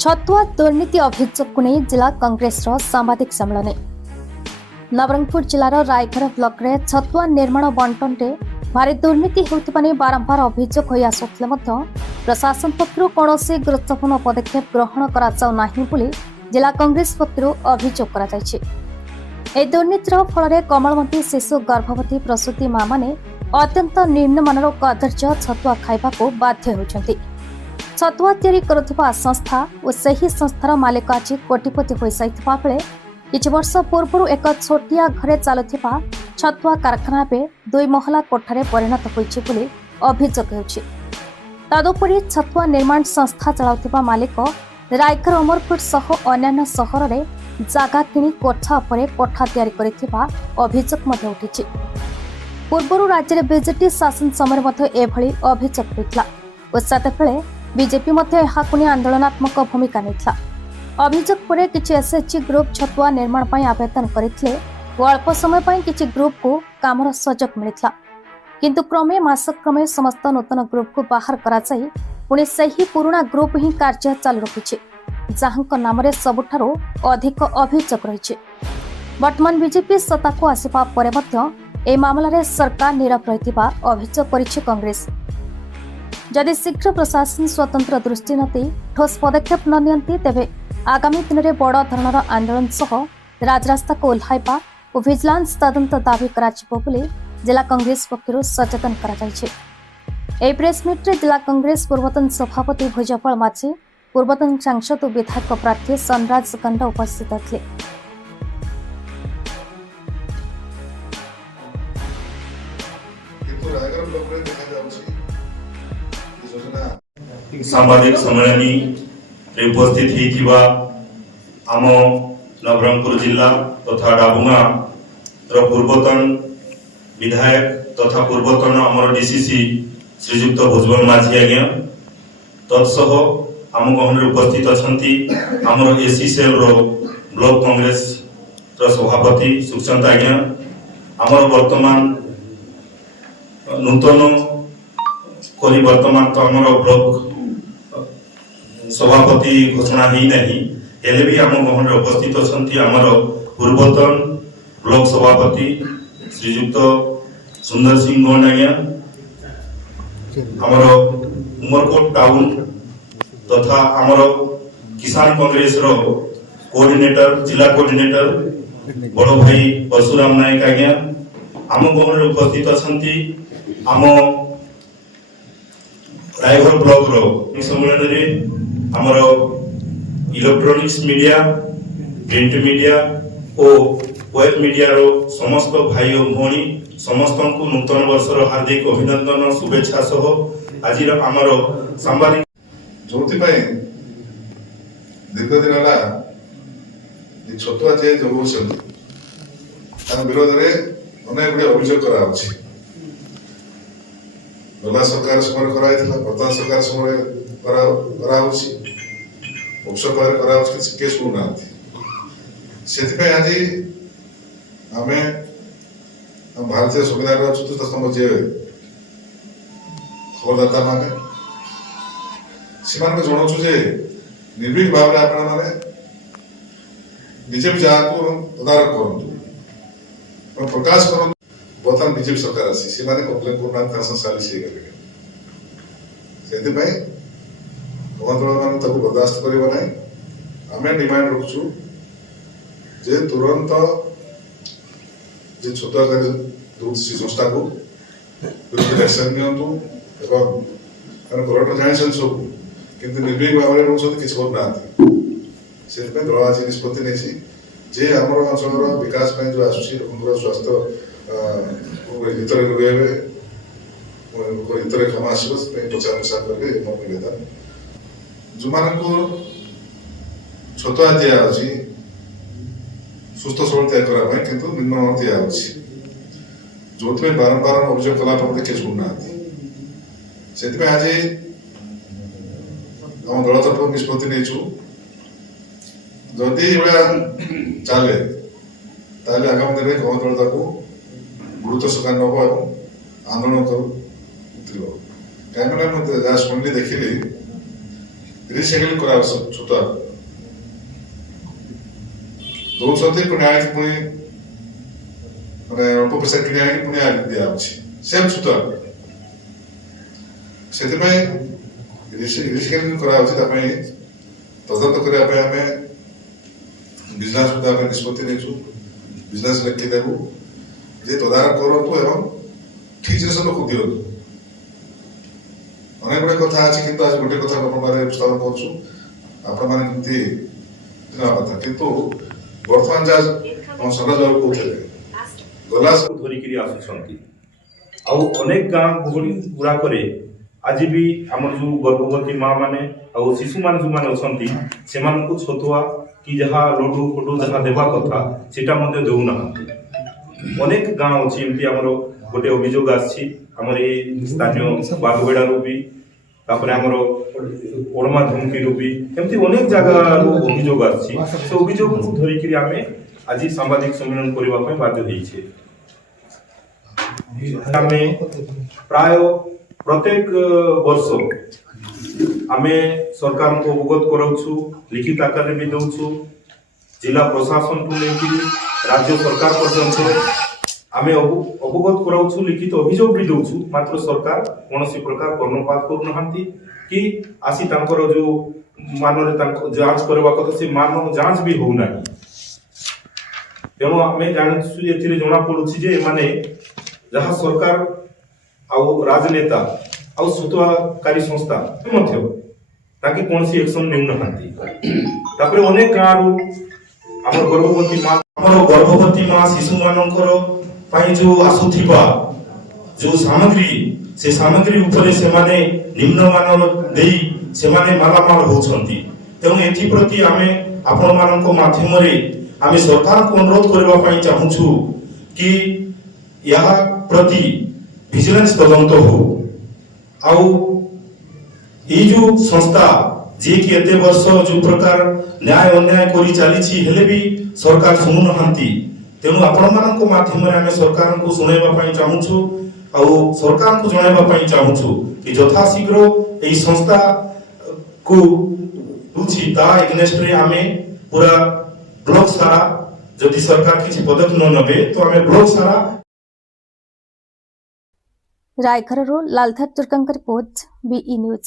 छतुआ दुर्नीति अभियोग को नहीं जिला कांग्रेस सांबादिक सम्मेलन। नवरंगपुर जिलार रायघर ब्लॉक रे छतुआ निर्माण बंटन रे भारी दुर्नीति होता बारंबार अभियोग हो आसुले प्रशासन पक्षर कौन गुरुत्वपूर्ण पदक्षेप ग्रहण कर जिला कांग्रेस पक्षर अभियोग कर दुर्नीतिर फल कमलमती शिशु गर्भवती प्रसूति माँ मैंने अत्यंत निम्नमानर कदर्य छतुआ खाइबा बाध्य होती। छतुआ तैयारी करुवा संस्था और सही संस्थार मालिक आज कोटिपति हो साइथिबा बेले किछि वर्ष पूर्व एक छोटिया घरे चलुथिबा छतुआ कारखाना पे 2 महला कोठारे परिणत होइछि बोली अभियोग हेउछि। तदुपरि छतुआ निर्माण संस्था चलाउथिबा मालिक रायघर अमरपुर सह अन्य सहर रे जागा किनी कोठा उपरे कोठा तैयारी करिथिबा अभियोग मध्ये उठिछि। पूर्व राज्य बीजेपी शासन समय मध्ये एभली अभियोग होइतला और सेतेबेले बीजेपी आंदोलनात्मक भूमिका नहीं। अभियोग पर किसी एसएचजी ग्रुप छतुआ निर्माण पर आवेदन करते अल्प समय पर किसी ग्रुप को कामर सुजोग मिलता किंतु क्रमे मासक्रमे समस्त नूतन ग्रुप को बाहर कराई पुणी सही पुराणा ग्रुप ही कार्य चालू रखी जहां नाम सबुठारु अधिक अभियोग रही। वर्तमान बीजेपी सत्ता को आसवा पर मामलें सरकार नीरव रही अभियोग कर कांग्रेस। जदि शीघ्र प्रशासन स्वतंत्र दृष्टि न दे ठोस पदक्षेप न नियंती तेबे आगामी दिन में बड़ धरणर आंदोलन सह राजरास्ता को ओह्लाइबा और विजिलेंस तदंत दाबी कराजिबो बोली जिला कांग्रेस पक्षरु सचेतन करा। प्रेस मीट रे जिला कांग्रेस पूर्वतन सभापति भुजपाल माझी, पूर्वतन सांसद और विधायक प्रार्थी सनराज गंड उपस्थित थे। सांबादिक सम्मेलन उपस्थित आम नवरंगपुर जिला तथा डाबुंगा पूर्वतन विधायक तथा पूर्वतन आमर डीसीसी श्रीजुक्त भुजबल माझी आज्ञा तत्सह आम गहन उपस्थित अच्छा आमर एसी सेल ब्लॉक कांग्रेस सभापति सुखचंद आज्ञा आमर वर्तमान नूतन करी वर्तमान तो आमर ब्लॉक सभापति घोषणा ही नहीं हेले भी आम गहन उपस्थित अच्छा आमर पूर्वतन ब्लॉक सभापति श्रीजुक्त सुंदर सिंह गौंड आज्ञा आमर उमरकोट टाउन तथा आमर किसान कांग्रेस कोऑर्डिनेटर जिला कोऑर्डिनेटर बड़ भाई परशुराम नायक आज्ञा आम गहन उपस्थित अच्छा आम रायघर ब्लॉक सम्मेलन आमर इलेक्ट्रोनिक्स मीडिया प्रिंट मीडिया और वेब मीडिया रो समस्त भाई और भौणी समस्त को नूतन वर्षर हार्दिक अभिनंदन शुभेच्छा सह आज आमर सांबादिक जो दीर्घ दिन है छतुआ जे जगौन विरोध में अनेक गुड़े अभियोग गला सरकार समय कराइला वर्तमान सरकार समय केस शुणुना से आज आम भारतीय संविधान चतुर्थ स्तंभ जे खबरदाता मान से जनाऊँ जे निर्भीक भाव में बीजेपी जहाँ तदारख करूँ प्रकाश करूँ बर्तमान बीजेपी सरकार आसी से कम्प्लेन करना सालिश से गणतंत्र मान बर्दास्त करना आम डिमांड रखुचु जे तुरंत जे छतुआ संस्था को एक्शन नियंतु कलेक्टर जानी सब किंतु निर्भीक भाव में रोच किसी करना से दल आज निष्पत्ति नहीं जे आम अंचल विकास जो आसूसी स्वास्थ्य हित हित क्षमा आस प्रचार प्रसार करके मोर निवेदन जो मान छतुआ दिया सुस्थ सबल तैयार करने किंतु निम्न दिया जो बारंबार अभियोग कलापर किए शुणुना से आज आम दल तरफ निष्पत्ति नहीं जदि चले आगामी दिन में गण दल गुरुत्व सरकार नब आंदोलन करूँ कहीं जहाँ शुणिली देखिली ରିସାଇକେଲ କରାଯିବ ଛତୁଆ ଦଉଛନ୍ତି ପୁଣି ଆଣିକି ପୁଣି ମାନେ ଅଳ୍ପ ପଇସା କିଣି ଆଣିକି ପୁଣି ଦିଆଯାଉଛି ସେମ୍ ଛତୁଆ ସେଥିପାଇଁ ରିସାଇକେଲ କରାଯାଉଛି ତା ପାଇଁ ତଦନ୍ତ କରିବା ପାଇଁ ଆମେ ବିଜନେସ୍ ଆମେ ନିଷ୍ପତ୍ତି ନେଇଛୁ ବିଜନେସ୍ ଲେଖିଦେବୁ ଯେ ତଦାରଖ କରନ୍ତୁ ଏବଂ ଠିକ୍ ଜିନିଷ ଲୋକ ଦିଅନ୍ତୁ ଅନେକ ଗୁଡ଼ିଏ କଥା ଅଛି କିନ୍ତୁ ଆଜି ଗୋଟେ କଥା ଲୋକମାନେ ଉପସ୍ଥାପନ କରୁଛୁ ଆପଣମାନେ କେମିତି ନେବା କଥା କିନ୍ତୁ ବର୍ତ୍ତମାନ ଯାହା ଆମ ସମାଜ ବାବୁ କହୁଥିଲେ ଗଲା ଧରିକିରି ଆସୁଛନ୍ତି ଆଉ ଅନେକ ଗାଁ ଗହଳି ଗୁଡାକରେ ଆଜି ବି ଆମର ଯୋଉ ଗର୍ଭବତୀ ମା ମାନେ ଆଉ ଶିଶୁମାନେ ଯୋଉମାନେ ଅଛନ୍ତି ସେମାନଙ୍କୁ ଛତୁଆ କି ଯାହା ଲଡୁ ଫଡୁ ଯାହା ଦେବା କଥା ସେଟା ମଧ୍ୟ ଦେଉନାହାନ୍ତି ଅନେକ ଗାଁ ଅଛି ଏମିତି ଆମର ଗୋଟେ ଅଭିଯୋଗ ଆସିଛି ଆମର ଏଇ ସ୍ଥାନୀୟ ବାଘବେଡାରୁ ବି ତାପରେ ଆମର ଓଡମା ଧମକିରୁ ବି ଏମିତି ଅନେକ ଜାଗାରୁ ଅଭିଯୋଗ ଆସିଛି ସେ ଅଭିଯୋଗକୁ ଧରିକିରି ଆମେ ଆଜି ସାମ୍ବାଦିକ ସମ୍ମିଳନ କରିବା ପାଇଁ ବାଧ୍ୟ ହେଇଛେ ଆମେ ପ୍ରାୟ ପ୍ରତ୍ୟେକ ବର୍ଷ ଆମେ ସରକାରଙ୍କୁ ଅବଗତ କରାଉଛୁ ଲିଖିତ ଆକାରରେ ବି ଦଉଛୁ ଜିଲ୍ଲା ପ୍ରଶାସନକୁ ନେଇକି ରାଜ୍ୟ ସରକାର ପର୍ଯ୍ୟନ୍ତ ଆମେ ଅବଗତ କରାଉଛୁ ଲିଖିତ ଅଭିଯୋଗ ବି ଦଉଛୁ ମାତ୍ର ସରକାର କୌଣସି ପ୍ରକାର କର୍ଣ୍ଣପାତ କରୁନାହାନ୍ତି କି ଆସି ତାଙ୍କର ଯୋଉ ମାନରେ ତାଙ୍କ ଯାଞ୍ଚ କରିବା କଥା ସେ ମାନ ଯାଞ୍ଚ ବି ହଉନାହିଁ ତେଣୁ ଆମେ ଜାଣିଛୁ ଏଥିରେ ଜଣା ପଡୁଛି ଯେ ଏମାନେ ଯାହା ସରକାର ଆଉ ରାଜନେତା ଆଉ ଛତୁଆକାରୀ ସଂସ୍ଥା ମଧ୍ୟ ତାକେ କୌଣସି ଏକ୍ସନ ନେଉନାହାନ୍ତି ତାପରେ ଅନେକ ଗାଁରୁ ଆମର ଗର୍ଭବତୀ ମା ଶିଶୁମାନଙ୍କର ପାଇଁ ଯୋଉ ଆସୁଥିବା ଯୋଉ ସାମଗ୍ରୀ ସେ ସାମଗ୍ରୀ ଉପରେ ସେମାନେ ନିମ୍ନମାନର ଦେଇ ସେମାନେ ମାଲାମାଲ ହଉଛନ୍ତି ତେଣୁ ଏଥିପ୍ରତି ଆମେ ଆପଣମାନଙ୍କ ମାଧ୍ୟମରେ ଆମେ ସରକାରଙ୍କୁ ଅନୁରୋଧ କରିବା ପାଇଁ ଚାହୁଁଛୁ କି ଏହା ପ୍ରତି ଭିଜିଲାନ୍ସ ତଦନ୍ତ ହଉ ଆଉ ଏଇ ଯୋଉ ସଂସ୍ଥା ଯିଏକି ଏତେ ବର୍ଷ ଯୋଉ ପ୍ରକାର ନ୍ୟାୟ ଅନ୍ୟାୟ କରି ଚାଲିଛି ହେଲେ ବି ସରକାର ଶୁଣୁନାହାନ୍ତି ତେଣୁ ଆପଣମାନଙ୍କ ମାଧ୍ୟମରେ ଆମେ ସରକାରଙ୍କୁ ଶୁଣାଇବା ପାଇଁ ଚାହୁଁଛୁ ଆଉ ସରକାରଙ୍କୁ ଜଣାଇବା ପାଇଁ ଚାହୁଁଛୁ କି ଯଥାଶୀଘ୍ର ଏଇ ସଂସ୍ଥାକୁ ହେଉଛି ତା ଏଗନେଷ୍ଟରେ ଆମେ ପୁରା ବ୍ଲକ ସାରା ଯଦି ସରକାର କିଛି ପଦକ୍ଷେପ ନେବେ ତ ଆମେ ବ୍ଲକ ସାରା ରାୟଘରରୁ ଲାଲଧର ଦୁର୍ଗାଙ୍କ ରିପୋର୍ଟ ବିଇ ନ୍ୟୁଜ।